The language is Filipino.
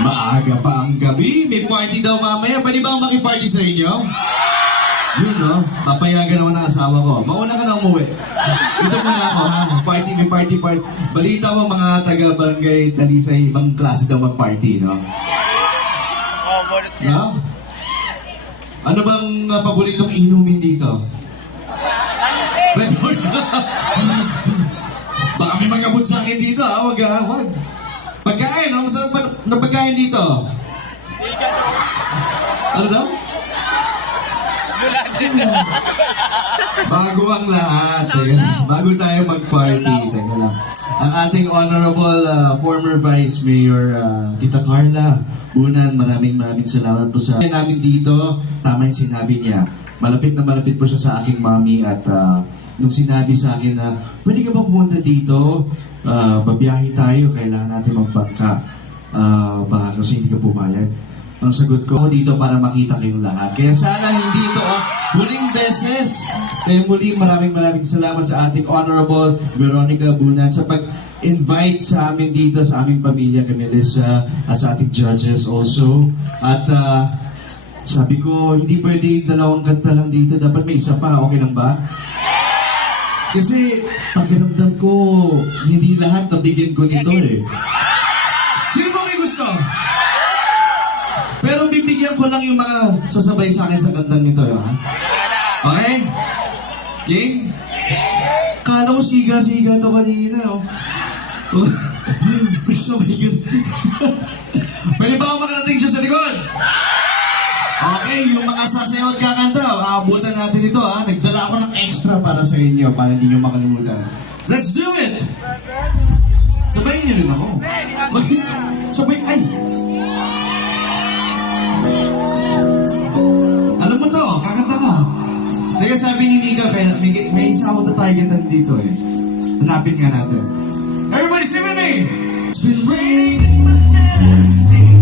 Maaga pa ang gabi. May party daw mamaya. Pwede ba akong makiparty sa inyo? Yun, no? Papayagan naman ng asawa ko. Mauna ka na umuwi. Dito muna ako, ha? Party. Balita mo mga taga-barangay Talisay, ibang klase daw mag-party, no? No? Ano bang paboritong inumin dito? Red Horse. Baka may magabot sa akin dito, ha? Wag. Pagkain, no? Masarap na pagkain dito. Ano daw? Bago ang lahat. Bago tayo mag-party. Teka lang. Ang ating honorable former Vice Mayor Tita Carla Bunan, maraming salamat po sa namin dito. Tama yung sinabi niya. Malapit na malapit po siya sa aking mami at nung sinabi sa akin na pwede ka ba pumunta dito? Babiyahe tayo, kailangan natin magbangka. Baka kasi hindi ka pumayag. Ang sagot ko dito para makita kayong lahat. Kaya sana hindi ito huling beses. Kaya muli maraming salamat sa ating Honorable Veronica Bunan sa pag-invite sa amin dito, sa aming pamilya, kay Melissa, at sa ating judges also. At sabi ko, hindi pwede dalawang kanta lang dito. Dapat may isa pa. Okay lang ba? Kasi pakiramdam ko, hindi lahat nabigyan ko nito eh. Sino mo may gusto? Pero bibigyan ko lang yung mga sasabay sa akin sa kantang nito, ha? Okay? Game? Kala ko siga-siga ito kanina, oh. Gusto mo yun. Pwede ba ako makarating siya sa likod? Okay, yung mga sasayaw at kakanta, aabutan natin ito, ha? Nagdala ako ng extra para sa inyo, para hindi nyo makalimutan. Let's do it! Sabayin niyo rin ako. Sabay, ay! Alam mo to, kakanta ka. Kaya sabi ni Nika, may isa ako tatagitan dito eh. Hanapin nga natin. Everybody sing with me! It's been raining in my head.